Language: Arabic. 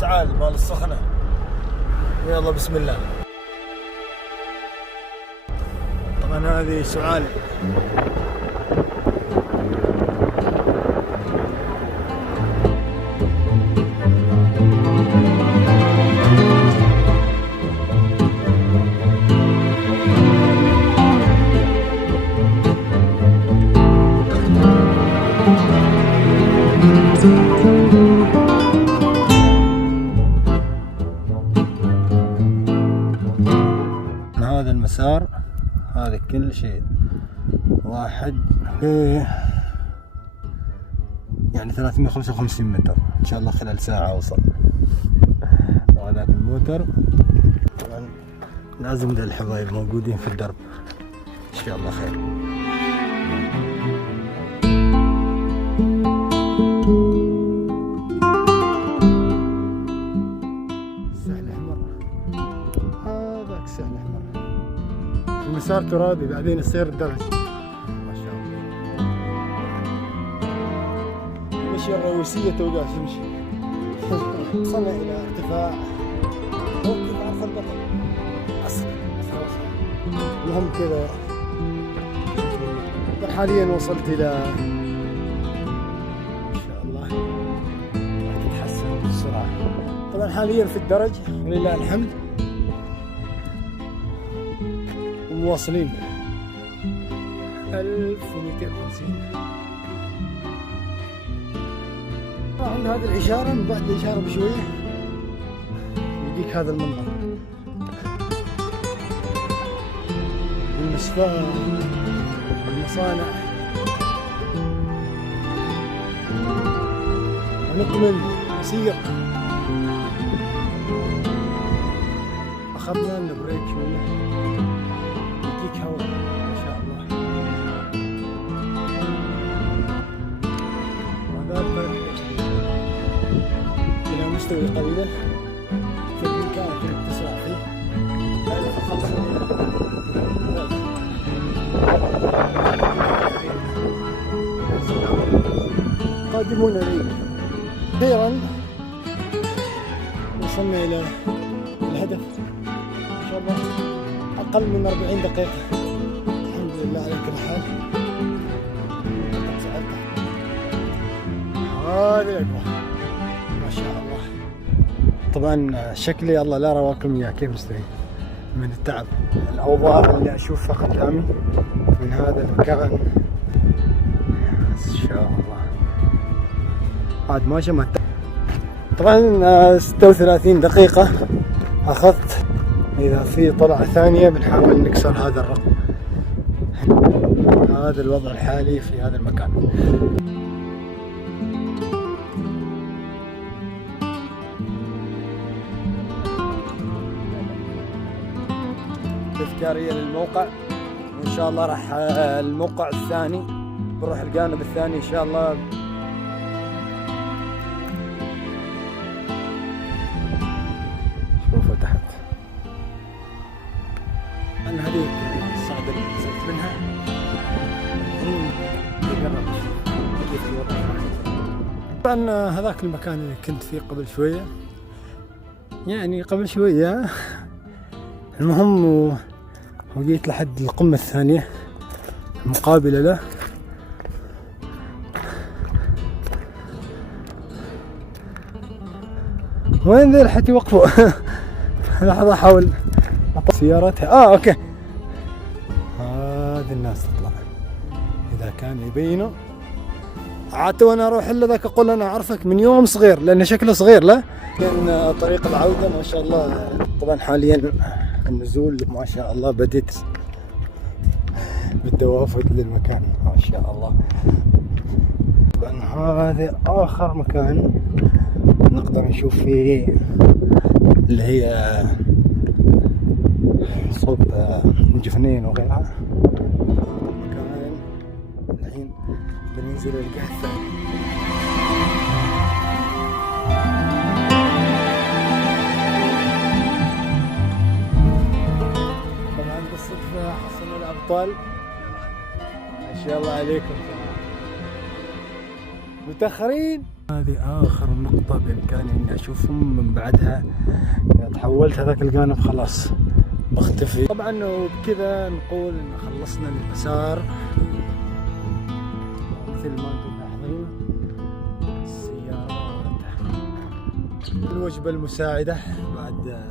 السعال مال السخنة. يلا بسم الله. طبعا هذه سعال. هذا المسار هذا كل شيء واحد يعني 355 متر ان شاء الله خلال ساعة اوصل. وهذاك الموتر طبعا لازم ذا الحبايب موجودين في الدرب ان شاء الله خير. الساحل الاحمر هذاك الساحل الاحمر المسار ترابي بعدين يصير الدرج ما شاء الله. المشي الروسية توقف تمشي. وصلنا إلى ارتفاع موقف عرف البطل أصل المهم كذا. حاليا وصلت إلى ما شاء الله راح تتحسن بسرعة. طبعا حاليا في الدرج ولله الحمد ومواصلين 1250. عند هذه الإشارة من بعد الإشارة بشوية يجيك هذا المنظر. المصفاة المصانع ونكمل نسير. أخذنا لنا بريك شوية يجيك هواء ما شاء الله. وهذا إلى مستوى قليلا في المكان اللي تسرع فيه. قادمون إليك أخيرا وصلنا إلى الهدف إن شاء الله أقل من 40 دقيقة. الحمد لله على كل حال. هذه الأجواء ما شاء الله. طبعا شكلي الله لا رواكم إياه كيف مستوي من التعب. الأوضاع اللي أشوفها قدامي من هذا المكان إن شاء الله عاد ما شمت. طبعا 36 دقيقة أخذت. إذا في طلعة ثانية بنحاول نكسر هذا الرقم. هذا الوضع الحالي في هذا المكان. تذكارية للموقع وإن شاء الله راح الموقع الثاني بنروح الجانب الثاني إن شاء الله. شوفوا تحت أنا هذيك الصعدة اللي نزلت منها طبعا هذاك المكان اللي كنت فيه قبل شوية يعني قبل شوية. المهم وجيت لحد القمة الثانية المقابلة له. وين ذي حتى يوقفوا؟ لحظة أحاول أطلع سيارتها. أوكي هذه الناس تطلع إذا كان يبينوا عاد وأنا أروح إلا ذاك أقول أنا أعرفك من يوم صغير لأن شكله صغير له. لأن طريق العودة ما شاء الله. طبعا حاليا النزول ما شاء الله بديت بالتوافد للمكان ما شاء الله. طبعا هذا آخر مكان نقدر نشوف فيه اللي هي صوب جفنين وغيرها. مكان الحين بننزل الجهة الثانية. طبعا بالصدفة حصلنا الأبطال ما شاء الله عليكم. متأخرين هذه آخر نقطة بإمكاني إني أشوفهم، من بعدها إذا تحولت هذاك الجانب خلاص بختفي. طبعا وبكذا نقول إن خلصنا المسار مثل ما أنتم تلاحظون. السيارات، الوجبة المساعدة بعد